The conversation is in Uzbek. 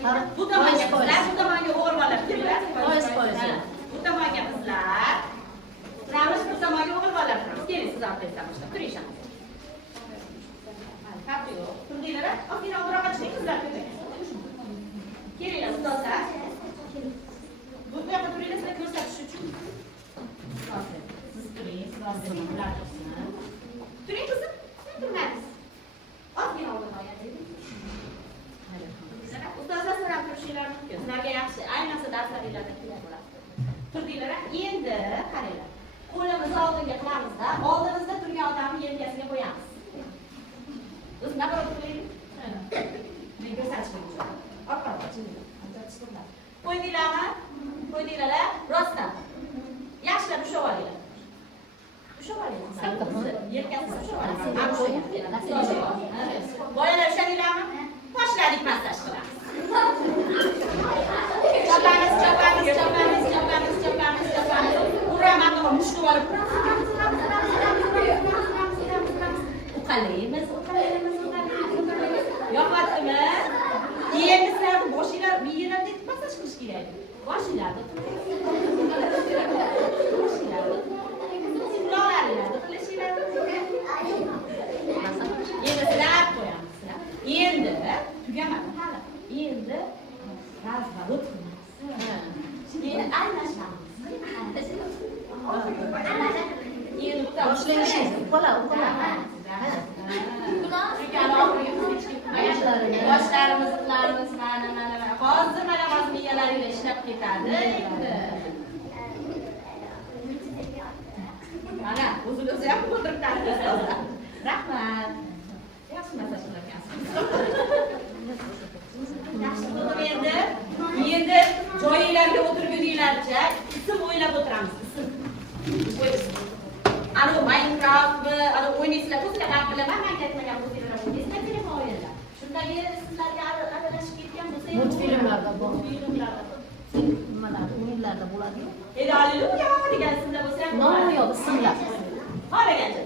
Bu tomonga qizlar, bu tomonga o'g'il bolalar turinglar. Bu tomonga qizlar. Turamiz, bu tomonga o'g'il bolalar turamiz. Keling, siz ortangizdan boshlab turing shunday. Farqi yo'q. Turdinglar, ozgina oldinroqqa chiqing qizlar ko'paygan. Kelinglar, ustozlar. Bu yoqqa turinglar, sizlar ko'rsatish uchun. Siz turing, siz ozgina ular tursin. Turing qizim, sen turmaysiz. Ozgina oldinroqqa turing. Ustozlar so'rab turishinglar mumkin. Sizlarga yaxshi, ayniqsa darslaringlarda kerak bo'ladi. Turdinglar, endi qaranglar. Qo'limizni oldinga qilamizda, oldimizda turgan odamni yelkasiga qo'yamiz. O'zi nima qilib qo'yaylik? Men ko'rsatishim uchun. Orqaga chiqing. Qo'ydinglarmi? Qo'ydinglar-a? Rostdan. Yaxshilab ushlab olinglar. Ushlab olinglar. Yelkasiga ushlab olinglar. Bolalar ushladinglarmi? Boshladik massaj qilamiz. Chopamiz. Uraman, mushtlab olib. Uqalaymiz. Yoqadimi? Endi sizlarni boshinglar, miyanglarga massaj qilish kerak. Boshinglarni quloqlaringlarni qilishinglar kerak. Endi sizlar qo'yamiz. Endi tugamadi hali. Endi razворот qilamiz. Endi almashamiz. Endi boshlaymiz. Qo'la. Boshlarimizni qilamiz, mana. Hozir miyalaringlar ishlab ketadi. Mana, o'zini ham o'ldirib tashlaysiz. Rahmat. Yaxshi massaj qilyapsiz. Yaxshi bo'ldi endi. Endi joyinglarga o'tirguninglarcha ism o'ylab o'tiramiz. Ism. Ana Minecraftmi, ana o'ynaysizlar, sizlar ham bilaman, men aytmagan o'zinglar o'ynaysizlar, telefon o'yinlar. Shundagi sizlarga aralashib ketgan bo'lsa, multfilmlarda bor. Nimalar, o'yinlarda bo'ladi-yu. Haleluya degan ismlar bo'lsa ham, yo'q, ismlar. Xohlagancha.